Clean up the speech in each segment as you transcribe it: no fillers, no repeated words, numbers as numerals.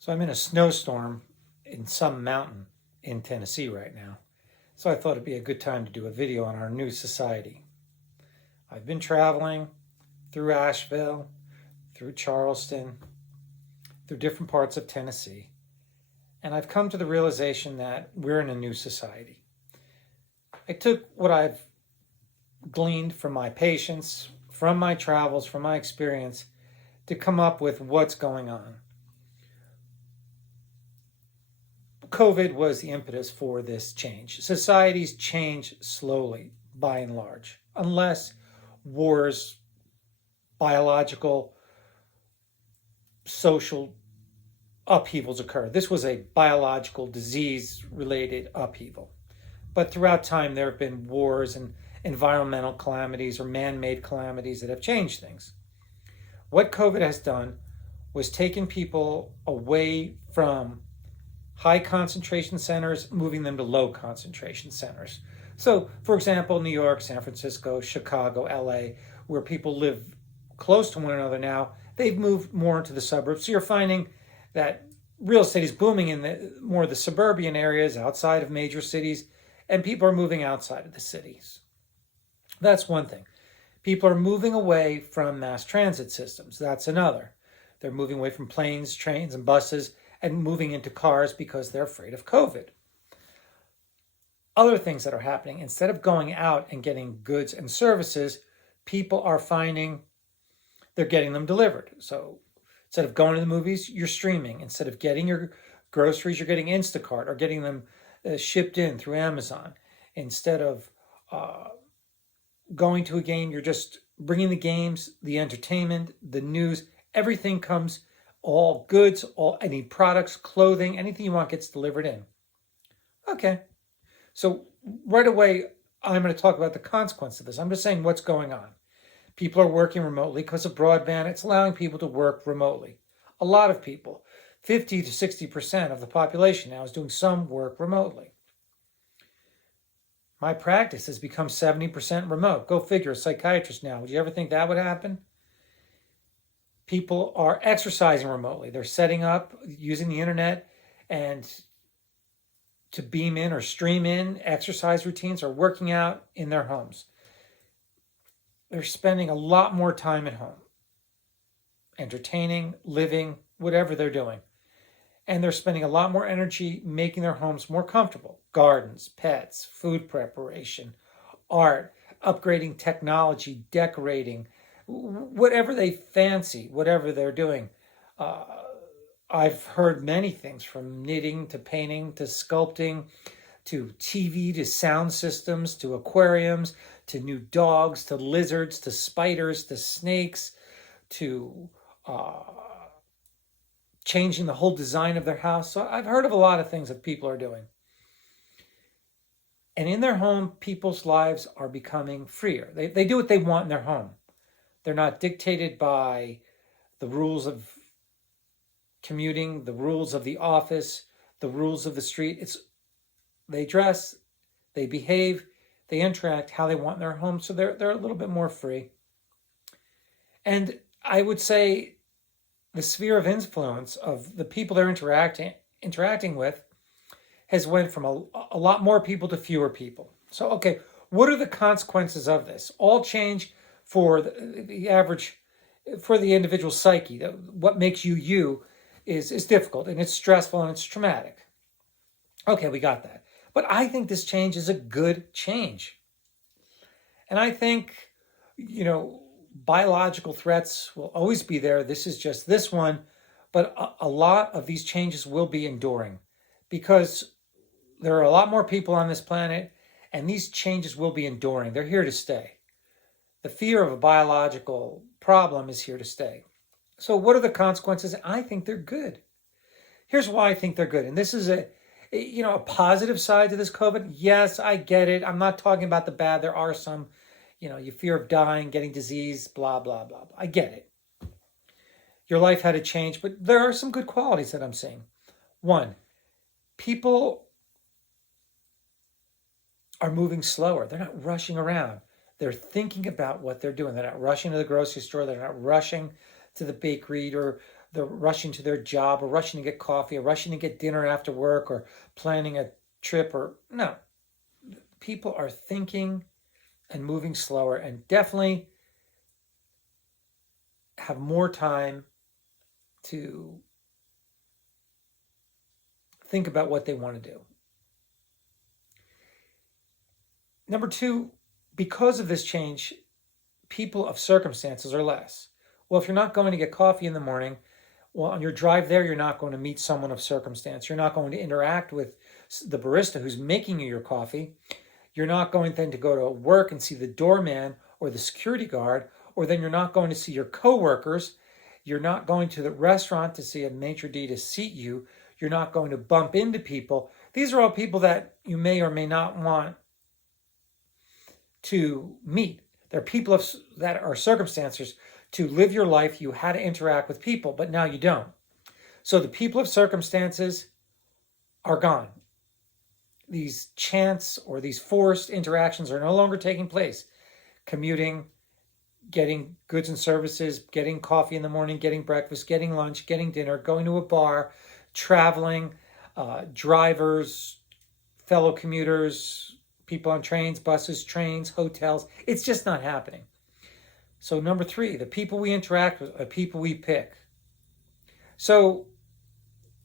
So I'm in a snowstorm in some mountain in Tennessee right now. So I thought it'd be a good time to do a video on our new society. I've been traveling through Asheville, through Charleston, through different parts of Tennessee, and I've come to the realization that we're in a new society. I took what I've gleaned from my patients, from my travels, from my experience, to come up with what's going on. COVID was the impetus for this change. Societies change slowly, by and large, unless wars, biological, social upheavals occur. This was a biological disease related upheaval. But throughout time, there have been wars and environmental calamities or man made calamities that have changed things. What COVID has done was taken people away from high concentration centers, moving them to low concentration centers. So, for example, New York, San Francisco, Chicago, LA, where people live close to one another now, they've moved more into the suburbs. So you're finding that real estate is booming in more of the suburban areas outside of major cities, and people are moving outside of the cities. That's one thing. People are moving away from mass transit systems. That's another. They're moving away from planes, trains, and buses and moving into cars because they're afraid of COVID. Other things that are happening, instead of going out and getting goods and services, people are finding they're getting them delivered. So instead of going to the movies, you're streaming. Instead of getting your groceries, you're getting Instacart or getting them shipped in through Amazon. Instead of going to a game, you're just bringing the games, the entertainment, the news, everything comes, all goods, any products, clothing, anything you want gets delivered in. Okay. So right away, I'm going to talk about the consequence of this. I'm just saying what's going on. People are working remotely because of broadband. It's allowing people to work remotely. A lot of people, 50 to 60% of the population now is doing some work remotely. My practice has become 70% remote. Go figure, a psychiatrist now. Would you ever think that would happen? People are exercising remotely. They're setting up using the internet and to beam in or stream in exercise routines or working out in their homes. They're spending a lot more time at home, entertaining, living, whatever they're doing. And they're spending a lot more energy making their homes more comfortable. Gardens, pets, food preparation, art, upgrading technology, decorating, whatever they fancy, whatever they're doing. I've heard many things from knitting to painting to sculpting to TV to sound systems to aquariums to new dogs to lizards to spiders to snakes to changing the whole design of their house. So I've heard of a lot of things that people are doing. And in their home, people's lives are becoming freer. They do what they want in their home. They're not dictated by the rules of commuting, the rules of the office, the rules of the street. They dress, they behave, they interact how they want in their home. So they're a little bit more free. And I would say the sphere of influence of the people they're interacting with has went from a lot more people to fewer people. So, okay, what are the consequences of this? All change for the average, for the individual psyche. What makes you is difficult and it's stressful and it's traumatic. Okay, we got that. But I think this change is a good change. And I think, biological threats will always be there. This is just this one. But a lot of these changes will be enduring because there are a lot more people on this planet and these changes will be enduring. They're here to stay. The fear of a biological problem is here to stay. So what are the consequences? I think they're good. Here's why I think they're good. And this is a positive side to this COVID. Yes, I get it. I'm not talking about the bad. There are some, you fear of dying, getting disease, blah, blah, blah, blah. I get it. Your life had to change, but there are some good qualities that I'm seeing. One, people are moving slower. They're not rushing around. They're thinking about what they're doing. They're not rushing to the grocery store. They're not rushing to the bakery or they're rushing to their job, or rushing to get coffee, or rushing to get dinner after work, or planning a trip. Or no, people are thinking and moving slower, and definitely have more time to think about what they want to do. Number two, because of this change, people of circumstances are less. Well, if you're not going to get coffee in the morning, well, on your drive there, you're not going to meet someone of circumstance. You're not going to interact with the barista who's making you your coffee. You're not going then to go to work and see the doorman or the security guard, or then you're not going to see your coworkers. You're not going to the restaurant to see a maitre d' to seat you. You're not going to bump into people. These are all people that you may or may not want to meet. They're people that are circumstances. To live your life, you had to interact with people, but now you don't. So the people of circumstances are gone. These chance or these forced interactions are no longer taking place. Commuting, getting goods and services, getting coffee in the morning, getting breakfast, getting lunch, getting dinner, going to a bar, traveling, drivers, fellow commuters, people on trains, buses, trains, hotels. It's just not happening. So number three, the people we interact with are people we pick. So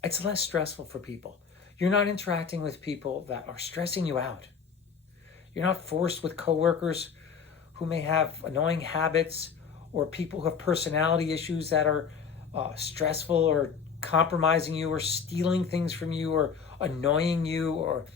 it's less stressful for people. You're not interacting with people that are stressing you out. You're not forced with coworkers who may have annoying habits, or people who have personality issues that are stressful, or compromising you, or stealing things from you, or annoying you. Or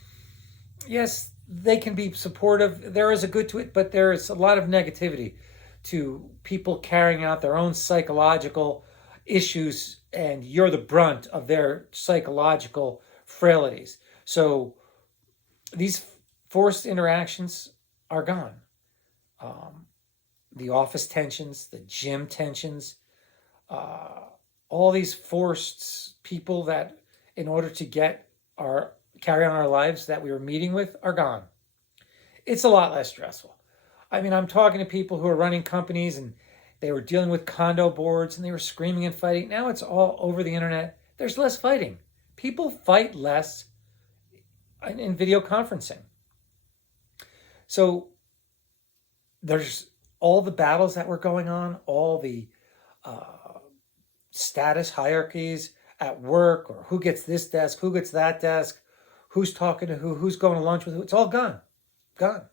yes, they can be supportive. There is a good to it, but there is a lot of negativity to people carrying out their own psychological issues, and you're the brunt of their psychological frailties. So these forced interactions are gone. The office tensions, the gym tensions, all these forced people that, in order to carry on our lives that we were meeting with, are gone. It's a lot less stressful. I mean, I'm talking to people who are running companies, and they were dealing with condo boards, and they were screaming and fighting. Now it's all over the internet. There's less fighting. People fight less in video conferencing. So there's all the battles that were going on, all the status hierarchies at work, or who gets this desk, who gets that desk, who's talking to who, who's going to lunch with who. It's all gone. Gone.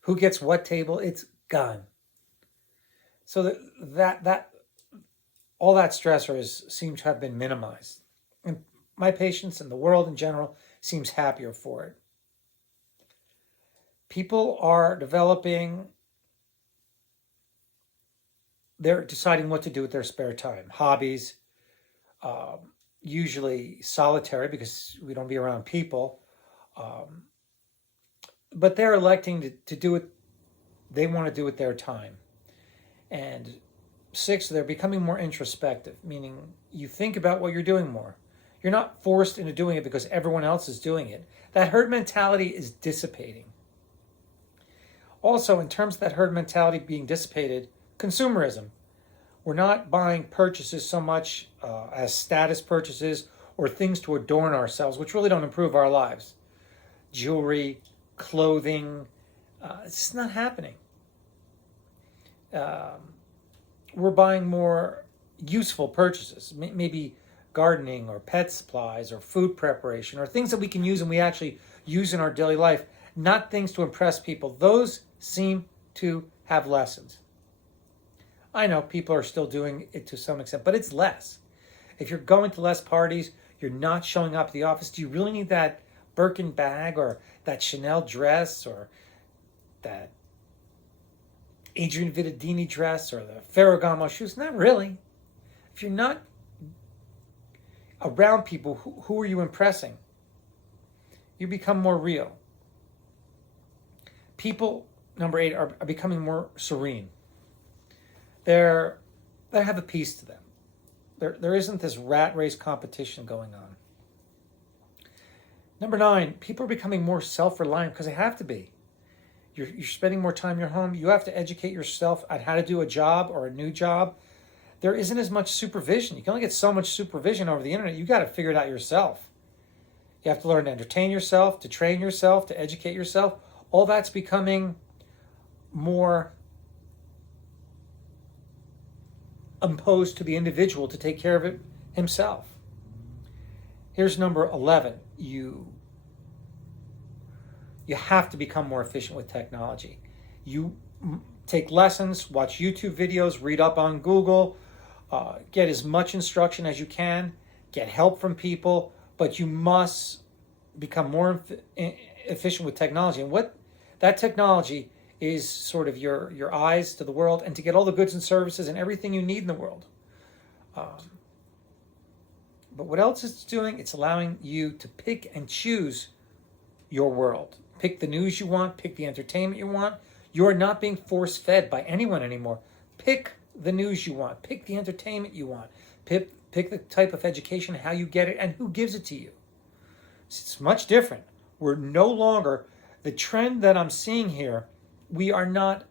Who gets what table? It's gone. So that all that stressors seem to have been minimized. And my patients and the world in general seems happier for it. People are they're deciding what to do with their spare time. Hobbies, usually solitary because we don't be around people. But they're electing to do what they want to do with their time. And six, they're becoming more introspective, meaning you think about what you're doing more. You're not forced into doing it because everyone else is doing it. That herd mentality is dissipating. Also, in terms of that herd mentality being dissipated, consumerism. We're not buying purchases so much as status purchases or things to adorn ourselves, which really don't improve our lives. Jewelry, clothing, it's just not happening. We're buying more useful purchases, maybe gardening or pet supplies or food preparation or things that we can use and we actually use in our daily life, not things to impress people. Those seem to have lessened. I know people are still doing it to some extent, but it's less. If you're going to less parties, you're not showing up at the office, do you really need that Birkin bag or that Chanel dress or that Adrian Vittadini dress or the Ferragamo shoes? Not really. If you're not around people, who are you impressing? You become more real. People, number 8, are becoming more serene. They have a peace to them. There isn't this rat race competition going on. Number 9, people are becoming more self-reliant because they have to be. You're spending more time in your home. You have to educate yourself on how to do a job or a new job there isn't as much supervision. You can only get so much supervision over the internet. You got to figure it out yourself. You have to learn to entertain yourself, to train yourself, to educate yourself. All that's becoming more imposed to the individual to take care of it himself. Here's number 11. You have to become more efficient with technology. You take lessons, watch YouTube videos, read up on Google, get as much instruction as you can, get help from people, but you must become more efficient with technology. And what that technology is sort of your eyes to the world and to get all the goods and services and everything you need in the world. But what else it's doing? It's allowing you to pick and choose your world. Pick the news you want, pick the entertainment you want. You are not being force-fed by anyone anymore. Pick the news you want, pick the entertainment you want, pick the type of education, how you get it, and who gives it to you. It's much different. We're no longer, the trend that I'm seeing here, we are not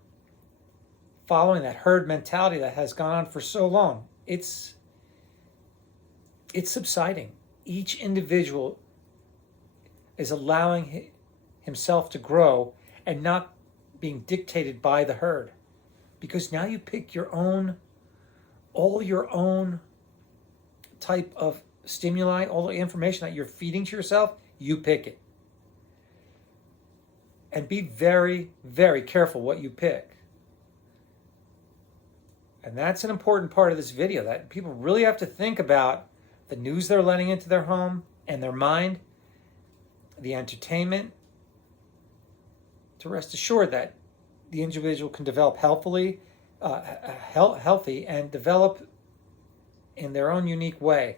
following that herd mentality that has gone on for so long. It's subsiding. Each individual is allowing himself to grow and not being dictated by the herd. Because now you pick all your own type of stimuli, all the information that you're feeding to yourself, you pick it. And be very, very careful what you pick. And that's an important part of this video, that people really have to think about the news they're letting into their home and their mind, the entertainment, to rest assured that the individual can develop healthy and develop in their own unique way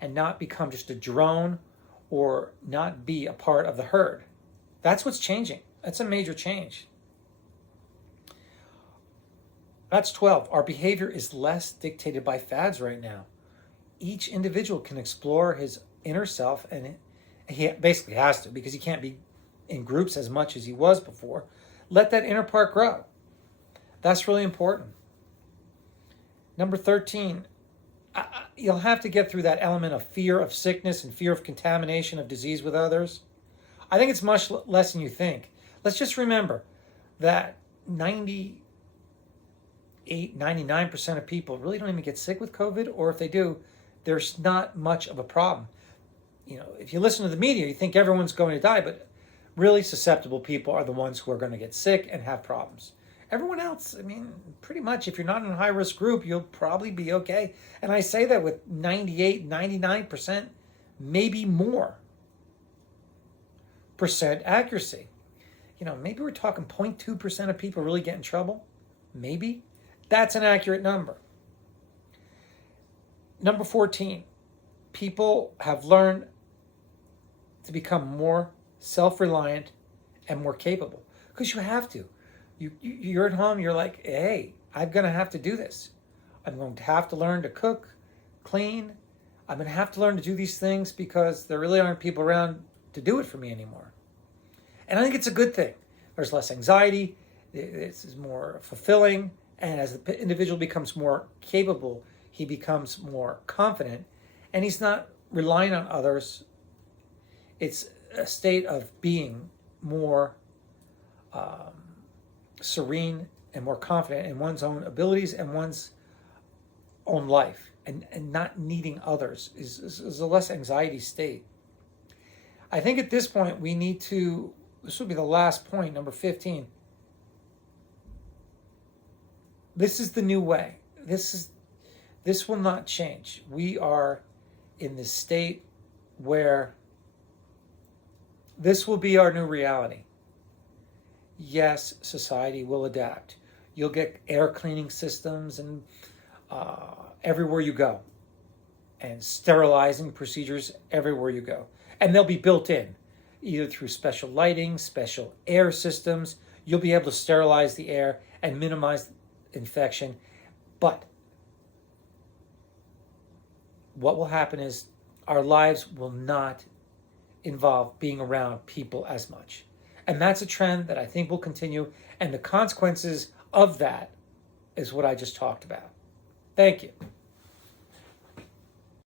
and not become just a drone or not be a part of the herd. That's what's changing. That's a major change. That's 12. Our behavior is less dictated by fads right now. Each individual can explore his inner self, and he basically has to, because he can't be in groups as much as he was before. Let that inner part grow. That's really important. Number 13, you'll have to get through that element of fear of sickness and fear of contamination of disease with others. I think it's much less than you think. Let's just remember that 99% of people really don't even get sick with COVID, or if they do, there's not much of a problem. You know, if you listen to the media, you think everyone's going to die, but really susceptible people are the ones who are going to get sick and have problems. Everyone else, I mean, pretty much, if you're not in a high-risk group, you'll probably be okay. And I say that with 98, 99%, maybe more % accuracy. You know, maybe we're talking 0.2% of people really get in trouble. Maybe. That's an accurate number. Number 14, people have learned to become more self-reliant and more capable. Because you have to. You're at home, you're like, hey, I'm going to have to do this. I'm going to have to learn to cook, clean. I'm going to have to learn to do these things because there really aren't people around to do it for me anymore. And I think it's a good thing. There's less anxiety. This is more fulfilling. And as the individual becomes more capable, he becomes more confident. And he's not relying on others. It's a state of being more serene and more confident in one's own abilities and one's own life, and not needing others is a less anxiety state. I think at this point we need to, this will be the last point, number 15. This is the new way. This will not change. We are in this state where this will be our new reality. Yes, society will adapt. You'll get air cleaning systems and everywhere you go, and sterilizing procedures everywhere you go. And they'll be built in, either through special lighting, special air systems. You'll be able to sterilize the air and minimize infection. But what will happen is our lives will not involve being around people as much. And that's a trend that I think will continue. And the consequences of that is what I just talked about. Thank you.